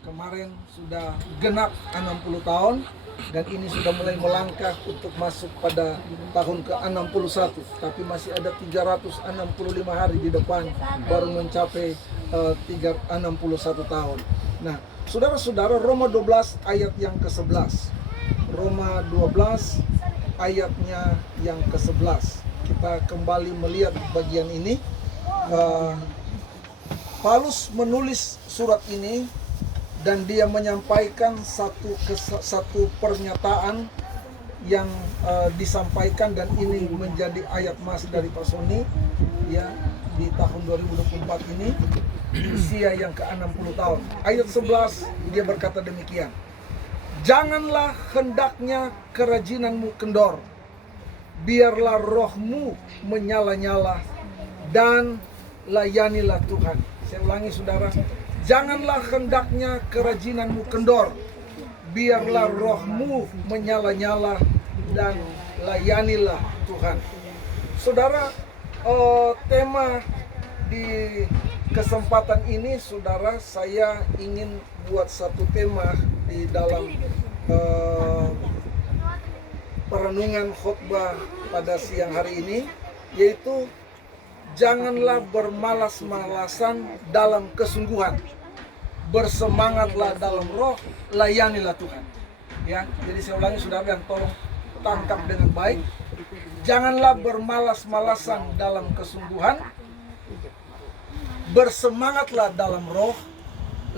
kemarin sudah genap 60 tahun dan ini sudah mulai melangkah untuk masuk pada tahun ke-61, tapi masih ada 365 hari di depan baru mencapai 61 tahun. Nah, saudara-saudara, Roma 12 ayat yang ke-11. Roma 12 ayatnya yang ke-11. Kita kembali melihat bagian ini. Paulus menulis surat ini dan dia menyampaikan satu pernyataan yang disampaikan, dan ini menjadi ayat mas dari Pak Sony ya di tahun 2024 ini di usia yang ke-60 tahun. Ayat 11 dia berkata demikian. Janganlah hendaknya kerajinanmu kendor, biarlah rohmu menyala-nyala dan layanilah Tuhan. Saya ulangi saudara, janganlah hendaknya kerajinanmu kendor, biarlah rohmu menyala-nyala dan layanilah Tuhan. Saudara, tema di kesempatan ini saudara, saya ingin buat satu tema di dalam perenungan khotbah pada siang hari ini, yaitu janganlah bermalas-malasan dalam kesungguhan, bersemangatlah dalam roh, layanilah Tuhan. Ya, jadi saya ulangi saudara, dan tolong tangkap dengan baik. Janganlah bermalas-malasan dalam kesungguhan, bersemangatlah dalam roh,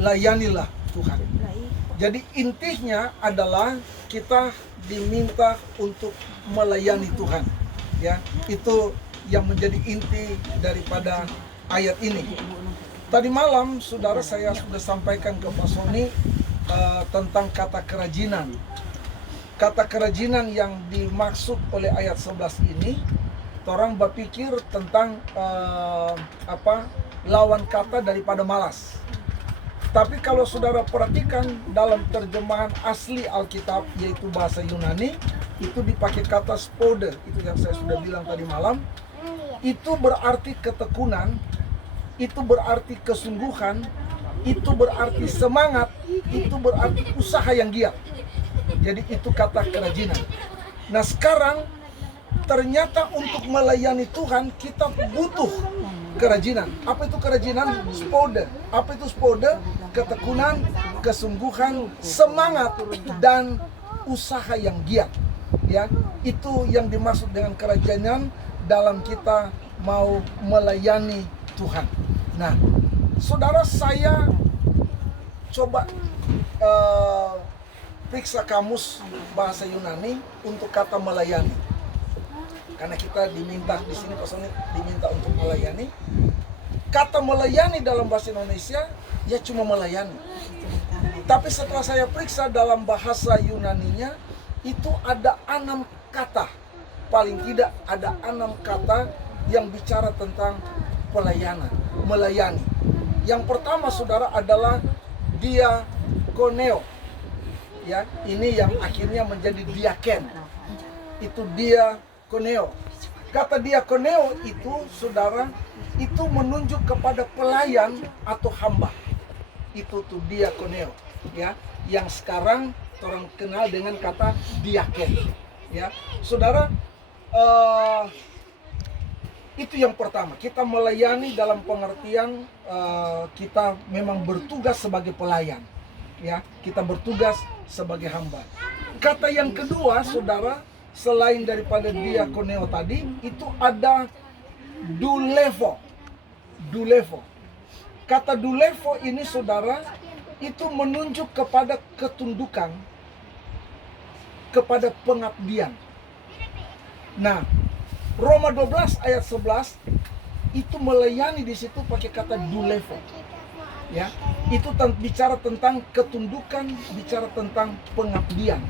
layanilah Tuhan. Jadi intinya adalah kita diminta untuk melayani Tuhan. Ya, itu yang menjadi inti daripada ayat ini. Tadi malam saudara, saya sudah sampaikan ke Pak Sony tentang kata kerajinan. Kata kerajinan yang dimaksud oleh ayat 11 ini, orang berpikir tentang lawan kata daripada malas. Tapi kalau saudara perhatikan dalam terjemahan asli Alkitab, yaitu bahasa Yunani, itu dipakai kata spode, itu yang saya sudah bilang tadi malam. Itu berarti ketekunan, itu berarti kesungguhan, itu berarti semangat, itu berarti usaha yang giat. Jadi itu kata kerajinan. Nah sekarang ternyata untuk melayani Tuhan kita butuh kerajinan. Apa itu kerajinan? Spode. Apa itu spode? Ketekunan, kesungguhan, semangat, dan usaha yang giat. Ya, itu yang dimaksud dengan kerajinan dalam kita mau melayani Tuhan. Nah, saudara, saya coba periksa kamus bahasa Yunani untuk kata melayani. Karena kita diminta di sini, Pak Sony diminta untuk melayani. Kata melayani dalam bahasa Indonesia ya cuma melayani. Tapi setelah saya periksa dalam bahasa Yunaninya, itu ada 6 kata. Paling tidak ada 6 kata yang bicara tentang pelayanan, melayani. Yang pertama saudara adalah diakoneo. Ya, ini yang akhirnya menjadi diaken. Itu diakoneo. Kata diakoneo itu saudara, itu menunjuk kepada pelayan atau hamba. Itu tuh diakoneo, ya, yang sekarang orang kenal dengan kata diaken. Ya, saudara, itu yang pertama. Kita melayani dalam pengertian kita memang bertugas sebagai pelayan, ya, kita bertugas sebagai hamba. Kata yang kedua saudara, selain daripada diakoneo tadi, itu ada dulevo. Dulevo. Kata dulevo ini saudara, itu menunjuk kepada ketundukan, kepada pengabdian. Nah, Roma 12 ayat 11 itu melayani di situ pakai kata dulevo. Ya, itu bicara tentang ketundukan, bicara tentang pengabdian.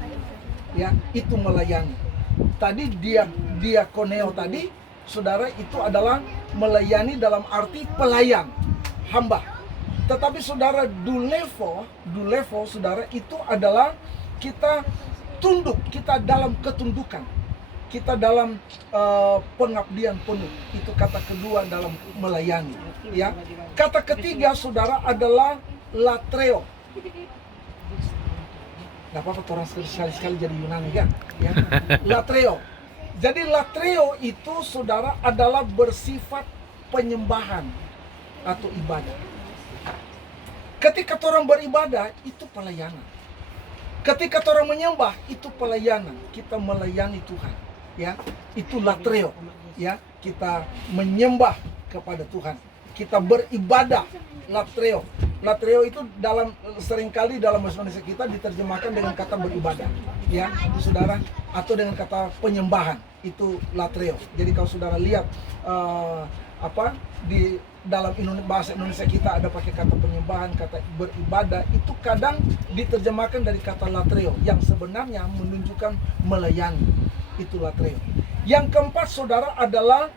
Ya, itu melayani. Tadi diakoneo tadi, saudara, itu adalah melayani dalam arti pelayan, hamba. Tetapi saudara, dulevo saudara, itu adalah kita tunduk, kita dalam ketundukan, kita dalam pengabdian penuh. Itu kata kedua dalam melayani. Ya, kata ketiga saudara adalah latreo. Gak apa-apa orang sekali-sekali jadi Yunani kan ya. Latreo. Jadi latreo itu saudara adalah bersifat penyembahan atau ibadah. Ketika orang beribadah itu pelayanan. Ketika orang menyembah itu pelayanan. Kita melayani Tuhan ya. Itu latreo ya. Kita menyembah kepada Tuhan. Kita beribadah. Latreo. Latreo itu seringkali dalam bahasa Indonesia kita diterjemahkan dengan kata beribadah, ya, saudara, atau dengan kata penyembahan. Itu latreo. Jadi kalau saudara lihat di dalam bahasa Indonesia kita ada pakai kata penyembahan, kata beribadah, itu kadang diterjemahkan dari kata latreo yang sebenarnya menunjukkan melayani. Itu latreo. Yang keempat saudara adalah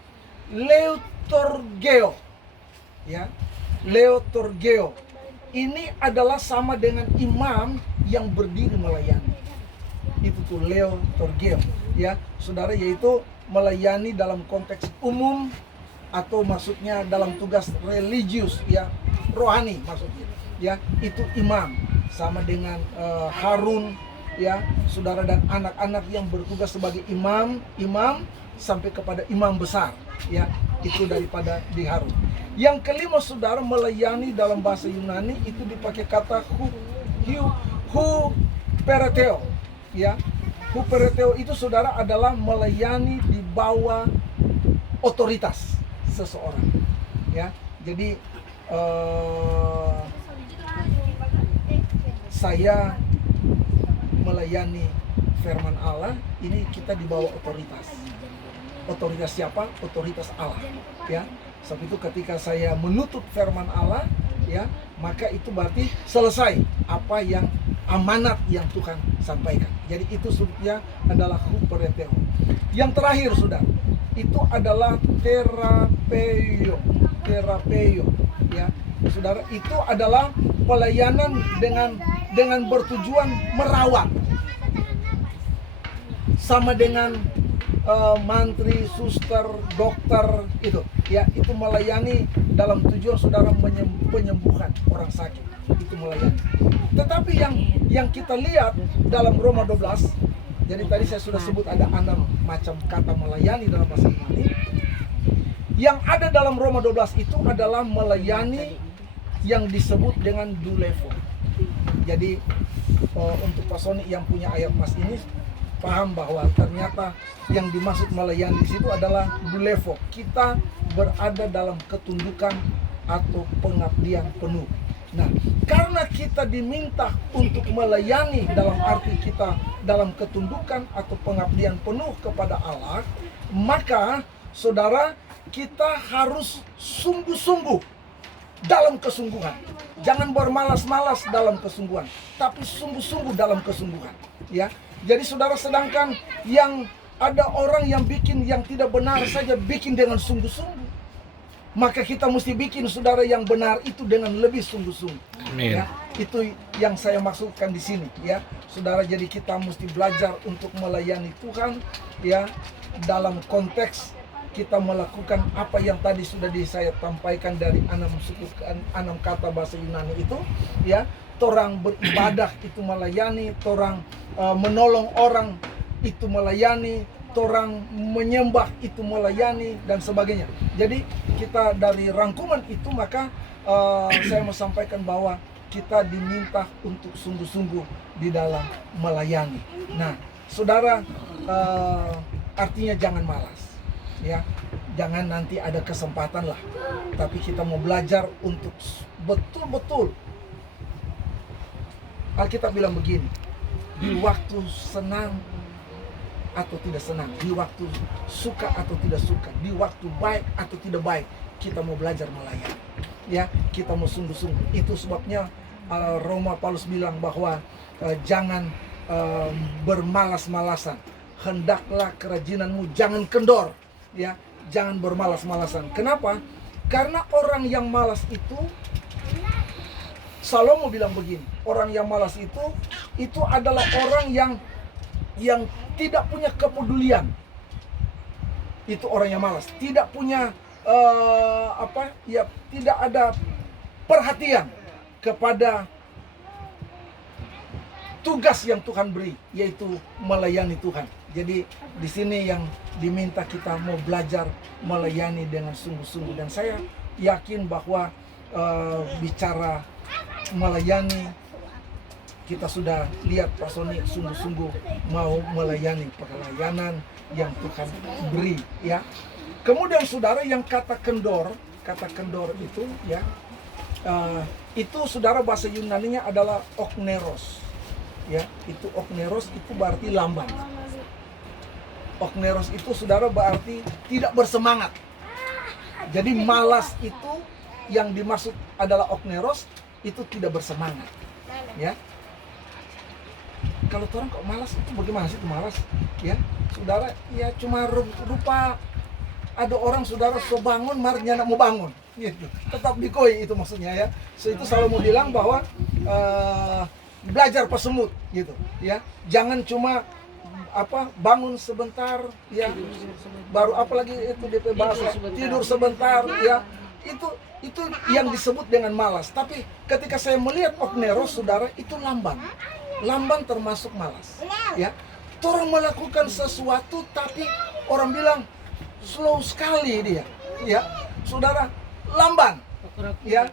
leotorgeo, ya. Leotorgeo ini adalah sama dengan imam yang berdiri melayani. Itu tuh leotorgeo ya saudara, yaitu melayani dalam konteks umum atau maksudnya dalam tugas religius ya, rohani maksudnya ya. Itu imam sama dengan Harun ya saudara, dan anak-anak yang bertugas sebagai imam sampai kepada imam besar ya, itu daripada di Harun. Yang kelima saudara, melayani dalam bahasa Yunani itu dipakai kata hupereteo ya. Hupereteo itu saudara adalah melayani di bawah otoritas seseorang ya. Jadi saya melayani firman Allah, ini kita di bawah otoritas. Otoritas siapa? Otoritas Allah ya. Sebab itu ketika saya menutup firman Allah ya, maka itu berarti selesai apa yang amanat yang Tuhan sampaikan. Jadi itu sebutnya adalah hupereteo. Yang terakhir saudara, itu adalah terapeio ya. Saudara, itu adalah pelayanan dengan bertujuan merawat. Sama dengan mantri, suster, dokter itu ya, itu melayani dalam tujuan saudara penyembuhan orang sakit, itu melayani. Tetapi yang kita lihat dalam Roma 12, jadi tadi saya sudah sebut ada 6 macam kata melayani dalam bahasa Yunani. Yang ada dalam Roma 12 itu adalah melayani yang disebut dengan dulevo. Jadi untuk Pak Sony yang punya ayat mas ini paham bahwa ternyata yang dimaksud melayani di situ adalah dulevo. Kita berada dalam ketundukan atau pengabdian penuh. Nah, karena kita diminta untuk melayani dalam arti kita dalam ketundukan atau pengabdian penuh kepada Allah, maka saudara, kita harus sungguh-sungguh dalam kesungguhan. Jangan bermalas-malas dalam kesungguhan, tapi sungguh-sungguh dalam kesungguhan, ya. Jadi saudara, sedangkan yang ada orang yang bikin yang tidak benar saja bikin dengan sungguh-sungguh, maka kita mesti bikin saudara yang benar itu dengan lebih sungguh-sungguh. Ya, itu yang saya maksudkan di sini, ya, saudara. Jadi kita mesti belajar untuk melayani Tuhan, ya, dalam konteks kita melakukan apa yang tadi sudah saya sampaikan dari 6 kata bahasa Yunani itu, ya. Torang beribadah itu melayani, torang menolong orang itu melayani, torang menyembah itu melayani, dan sebagainya. Jadi kita dari rangkuman itu maka saya mau sampaikan bahwa kita diminta untuk sungguh-sungguh di dalam melayani. Nah, saudara, artinya jangan malas, ya. Jangan nanti ada kesempatan lah, tapi kita mau belajar untuk betul-betul. Alkitab bilang begini, di waktu senang atau tidak senang, di waktu suka atau tidak suka, di waktu baik atau tidak baik, kita mau belajar melayani, ya. Kita mau sungguh-sungguh. Itu sebabnya Roma Paulus bilang bahwa jangan bermalas-malasan, hendaklah kerajinanmu jangan kendor, ya. Jangan bermalas-malasan. Kenapa? Karena orang yang malas itu, Salomo bilang begini, orang yang malas itu adalah orang yang tidak punya kepedulian. Itu orang yang malas, tidak punya tidak ada perhatian kepada tugas yang Tuhan beri, yaitu melayani Tuhan. Jadi di sini yang diminta kita mau belajar melayani dengan sungguh-sungguh. Dan saya yakin bahwa bicara melayani, kita sudah lihat Pak Sony sungguh-sungguh mau melayani pelayanan yang Tuhan beri, ya. Kemudian saudara, yang kata kendor itu, ya, itu saudara bahasa Yunaninya adalah okneros. Ya, itu okneros itu berarti lamban. Okneros itu saudara berarti tidak bersemangat. Jadi malas itu yang dimaksud adalah okneros, itu tidak bersemangat. Ya. Kalau orang kok malas itu bagaimana sih itu malas? Ya, saudara, ya cuma rupa ada orang saudara so bangun marnya nak mau bangun gitu. Tetap di koi itu maksudnya, ya. So itu selalu mau bilang bahwa belajar pesemut gitu, ya. Jangan cuma bangun sebentar, ya, baru apalagi itu DP bahasa tidur sebentar, ya. Itu yang disebut dengan malas. Tapi ketika saya melihat okneros, saudara, itu lamban termasuk malas, ya. Orang melakukan sesuatu tapi orang bilang slow sekali dia, ya, saudara, lamban, ya,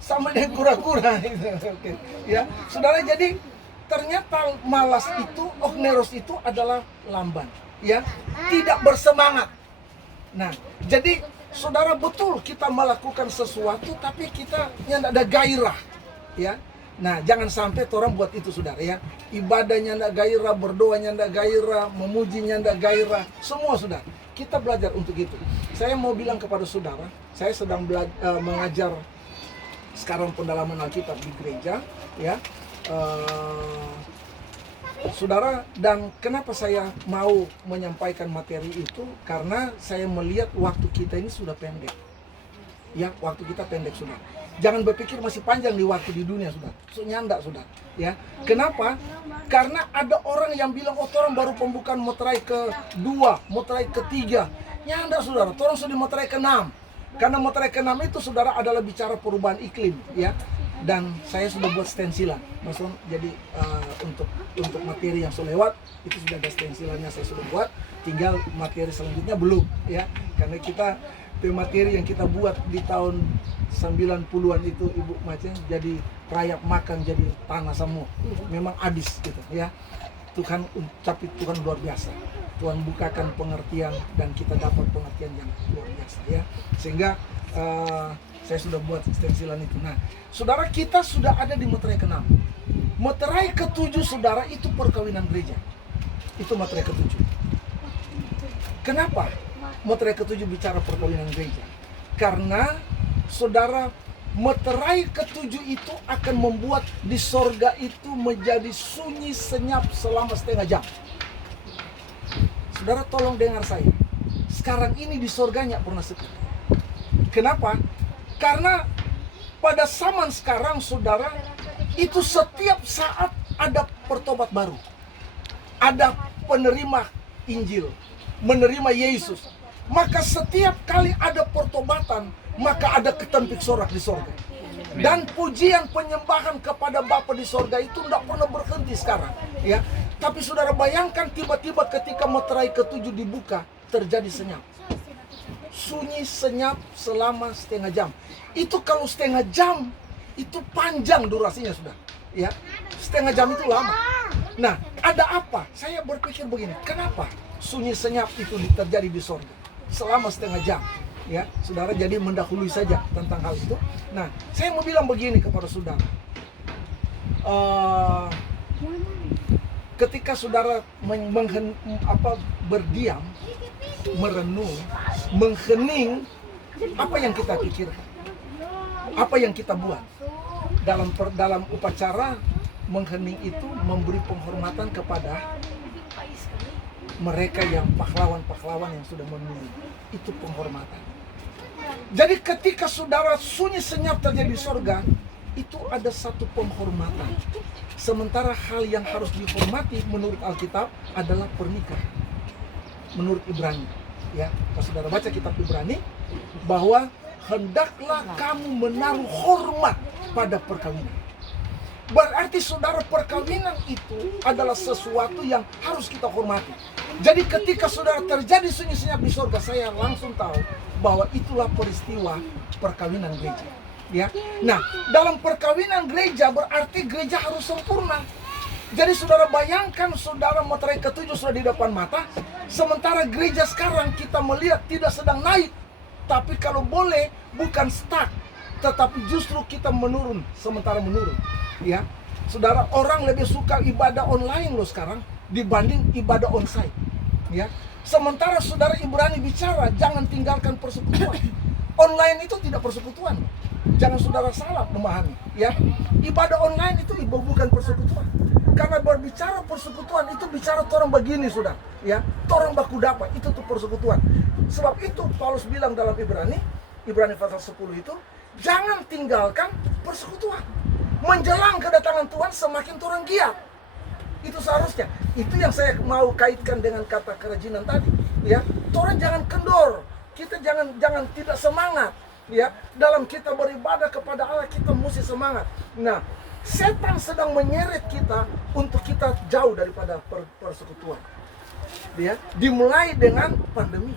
sama dengan kura-kura gitu. Oke. Ya, saudara, jadi ternyata malas itu, okneros itu adalah lamban, ya, tidak bersemangat. Nah, jadi saudara, betul kita melakukan sesuatu tapi kita tidak ada gairah, ya. Nah, jangan sampai orang buat itu, saudara, ya. Ibadahnya tidak gairah, berdoanya tidak gairah, memujinya tidak gairah, semua, saudara. Kita belajar untuk itu. Saya mau bilang kepada saudara, saya sedang mengajar sekarang pendalaman Alkitab di gereja, ya, saudara. Dan kenapa saya mau menyampaikan materi itu? Karena saya melihat waktu kita ini sudah pendek, ya, waktu kita pendek, saudara. Jangan berpikir masih panjang di waktu di dunia, saudara. So nyanda, saudara, ya. Kenapa? Karena ada orang yang bilang, oh, orang baru pembukaan materai ke-2, materai ke-3. Nyanda, saudara, orang sudah materai ke-6. Karena materai ke-6 itu, saudara, adalah bicara perubahan iklim, ya. Dan saya sudah buat stensilan, maksudnya, jadi untuk materi yang sudah lewat itu sudah ada stensilannya, saya sudah buat. Tinggal materi selanjutnya belum, ya. Karena kita materi yang kita buat di tahun 90-an itu, Ibu Macen, jadi rayap makan jadi tanah semua. Memang habis gitu, ya. Tapi Tuhan luar biasa. Tuhan bukakan pengertian dan kita dapat pengertian yang luar biasa, ya. Sehingga saya sudah buat stensilan itu. Nah, saudara, kita sudah ada di materai ke-6. Materai ke-7, saudara, itu perkawinan gereja. Itu materai ke-7. Kenapa materai ke-7 bicara perkawinan gereja? Karena, saudara, materai ke-7 itu akan membuat di sorga itu menjadi sunyi senyap selama setengah jam. Saudara, tolong dengar saya. Sekarang ini di sorganya pernah sepi. Kenapa? Karena pada zaman sekarang, saudara, itu setiap saat ada pertobat baru. Ada penerima Injil, menerima Yesus. Maka setiap kali ada pertobatan, maka ada ketempik sorak di sorga. Dan pujian penyembahan kepada Bapa di sorga itu tidak pernah berhenti sekarang, ya. Tapi saudara bayangkan tiba-tiba ketika materai ke-7 dibuka, terjadi senyap. Sunyi senyap selama setengah jam. Itu kalau setengah jam itu panjang durasinya, sudah, ya. Setengah jam itu lama. Nah, ada apa? Saya berpikir begini, kenapa sunyi senyap itu terjadi di sorga selama setengah jam? Ya, saudara, jadi mendahului saja tentang hal itu. Nah, saya mau bilang begini kepada saudara. Ketika saudara berdiam, merenung, menghening, apa yang kita pikirkan? Apa yang kita buat? Dalam upacara menghening itu memberi penghormatan kepada mereka yang pahlawan-pahlawan yang sudah memilih. Itu penghormatan. Jadi ketika saudara sunyi senyap terjadi di sorga, itu ada satu penghormatan. Sementara hal yang harus dihormati menurut Alkitab adalah pernikahan. Menurut Ibrani, ya, pas saudara baca kitab Ibrani, bahwa hendaklah kamu menaruh hormat pada perkawinan. Berarti saudara, perkawinan itu adalah sesuatu yang harus kita hormati. Jadi ketika saudara terjadi sunyi-senyap di surga, saya langsung tahu bahwa itulah peristiwa perkawinan gereja. Ya. Nah, dalam perkawinan gereja berarti gereja harus sempurna. Jadi saudara bayangkan, saudara materai ketujuh sudah di depan mata, sementara gereja sekarang kita melihat tidak sedang naik, tapi kalau boleh bukan stuck, tetapi justru kita menurun, sementara menurun. Ya, saudara, orang lebih suka ibadah online loh sekarang dibanding ibadah onsite. Ya, sementara saudara Ibrani bicara jangan tinggalkan persekutuan. Online itu tidak persekutuan. Jangan saudara salah memahami. Ya, ibadah online itu bukan persekutuan. Karena berbicara persekutuan itu bicara orang begini, saudara. Ya, orang baku dapat itu tuh persekutuan. Sebab itu Paulus bilang dalam Ibrani pasal 10 itu, jangan tinggalkan persekutuan. Menjelang kedatangan Tuhan semakin orang giat. Itu seharusnya. Itu yang saya mau kaitkan dengan kata kerajinan tadi. Ya, orang jangan kendor. Kita jangan tidak semangat. Ya, dalam kita beribadah kepada Allah kita mesti semangat. Nah, setan sedang menyeret kita untuk kita jauh daripada persekutuan. Ya, dimulai dengan pandemi.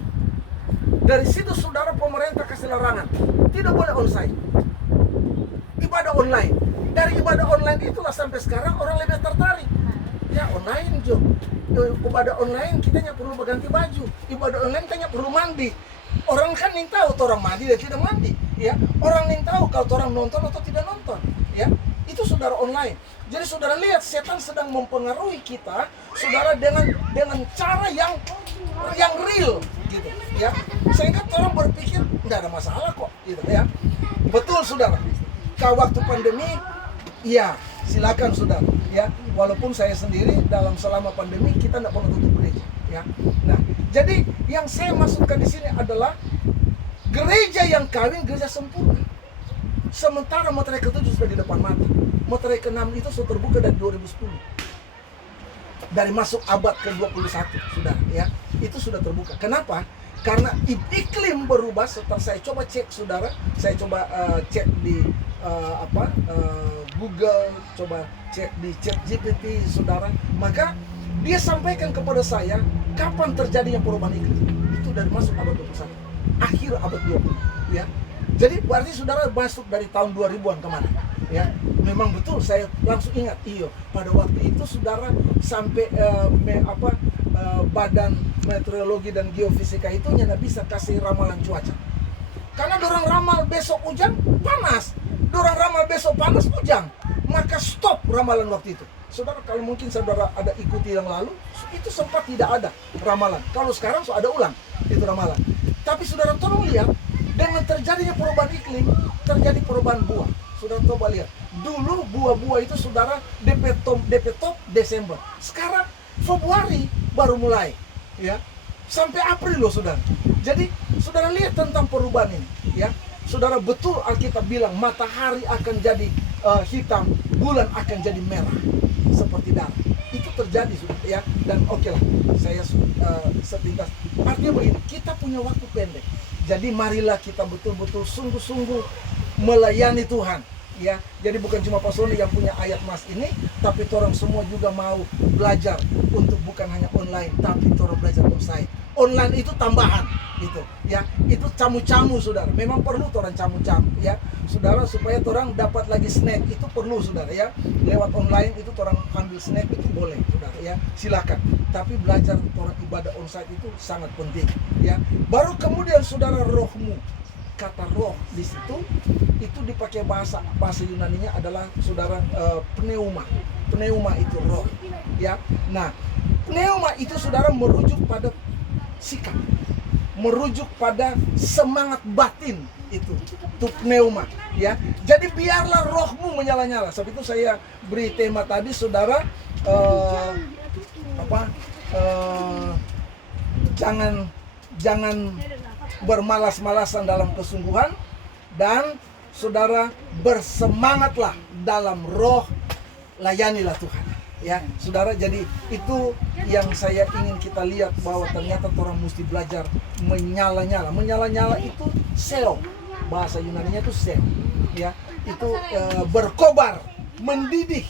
Dari situ saudara, pemerintah kasih larangan, tidak boleh onsite, ibadah online. Dari ibadah online itulah sampai sekarang orang lebih tertarik. Ya, online jo, ibadah online kita nggak perlu berganti baju, ibadah online kita nggak perlu mandi. Orang kan nih tahu orang mandi dan tidak mandi. Ya, orang nih tahu kalau orang nonton atau tidak nonton. Ya, itu saudara online. Jadi saudara lihat, setan sedang mempengaruhi kita, saudara, dengan cara yang real, gitu. Ya, sehingga orang berpikir nggak ada masalah kok, gitu. Ya, betul saudara. Kalau waktu pandemi, ya silakan saudara. Ya, walaupun saya sendiri selama pandemi kita nggak perlu tutup gereja. Ya, nah, jadi yang saya maksudkan di sini adalah gereja yang kawin, gereja sempurna. Sementara materai ke-7 sudah di depan mata. Materai ke-6 itu sudah terbuka dari 2010. Dari masuk abad ke-21 sudah, ya. Itu sudah terbuka. Kenapa? Karena iklim berubah. Setelah saya coba cek saudara, saya coba cek di Google, coba cek di ChatGPT saudara, maka dia sampaikan kepada saya kapan terjadinya perubahan iklim. Itu dari masuk abad 21, akhir abad 20, ya. Jadi berarti saudara masuk dari tahun 2000-an kemana? Ya, memang betul, saya langsung ingat, iyo, pada waktu itu saudara sampai Badan Meteorologi dan Geofisika itu nggak bisa kasih ramalan cuaca. Karena dorang ramal besok hujan, panas. Dorang ramal besok panas, hujan. Maka stop ramalan waktu itu. Saudara, kalau mungkin saudara ada ikuti yang lalu, itu sempat tidak ada ramalan. Kalau sekarang so ada ulang itu ramalan. Tapi saudara tolong lihat, dengan terjadinya perubahan iklim, terjadi perubahan buah. Saudara coba lihat, dulu buah-buah itu saudara DP top Desember. Sekarang Februari baru mulai, ya, sampai April loh saudara. Jadi saudara lihat tentang perubahan ini, ya. Saudara, betul Alkitab bilang matahari akan jadi hitam, bulan akan jadi merah seperti darah. Itu terjadi sudah, ya. Dan oke lah, saya sepintas. Artinya begini, kita punya waktu pendek. Jadi marilah kita betul-betul sungguh-sungguh melayani Tuhan. Ya, jadi bukan cuma Pak Sony yang punya ayat mas ini, tapi orang semua juga mau belajar untuk bukan hanya online, tapi orang belajar onsite. Online itu tambahan, gitu. Ya, itu camu-camu saudara. Memang perlu orang camu-camu, ya, saudara, supaya orang dapat lagi snack itu perlu saudara, ya. Lewat online itu orang ambil snack itu boleh, saudara, ya. Silakan. Tapi belajar orang ibadah onsite itu sangat penting, ya. Baru kemudian saudara, rohmu. Kata roh di situ itu dipakai bahasa Yunaninya adalah saudara pneuma. Pneuma itu roh, ya. Nah, pneuma itu saudara merujuk pada sikap, merujuk pada semangat batin itu pneuma, ya. Jadi biarlah rohmu menyala-nyala. Sebab itu saya beri tema tadi saudara, jangan bermalas-malasan dalam kesungguhan, dan saudara bersemangatlah dalam roh, layanilah Tuhan, ya saudara. Jadi itu yang saya ingin kita lihat, bahwa ternyata orang mesti belajar menyala-nyala. Menyala-nyala itu seo, bahasa Yunaninya itu seo, ya. Itu berkobar, mendidih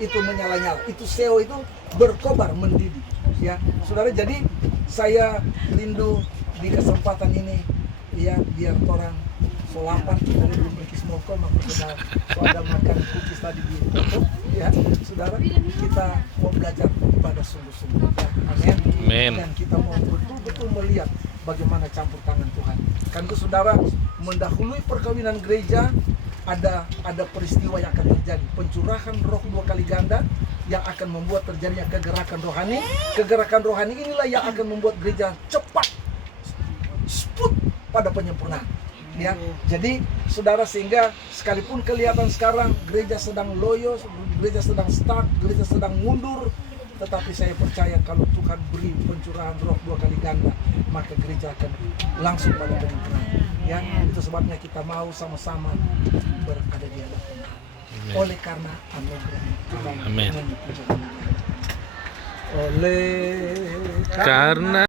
itu menyala-nyala. Itu seo itu berkobar mendidih. Ya, saudara, jadi saya rindu di kesempatan ini ya biar orang solapan kita belum pergi smoko maka sudah ada makan cookies tadi di toko ya saudara, kita mau belajar ibadah sungguh-sungguh ya, amin. Amin. Dan kita mau betul-betul melihat bagaimana campur tangan Tuhan. Kan itu saudara, mendahului perkawinan gereja ada peristiwa yang akan terjadi, pencurahan roh 2 kali ganda yang akan membuat terjadinya kegerakan rohani. Kegerakan rohani inilah yang akan membuat gereja cepat sput pada penyempurnaan. Ya, jadi saudara, sehingga sekalipun kelihatan sekarang gereja sedang loyo, gereja sedang stuck, gereja sedang mundur, tetapi saya percaya kalau Tuhan beri pencurahan roh 2 kali ganda, maka gereja akan langsung pada penyempurnaan. Ya, itu sebabnya kita mau sama-sama berada di hadapan Allah. Oleh karena anugerah Tuhan. Amin. Oleh Karena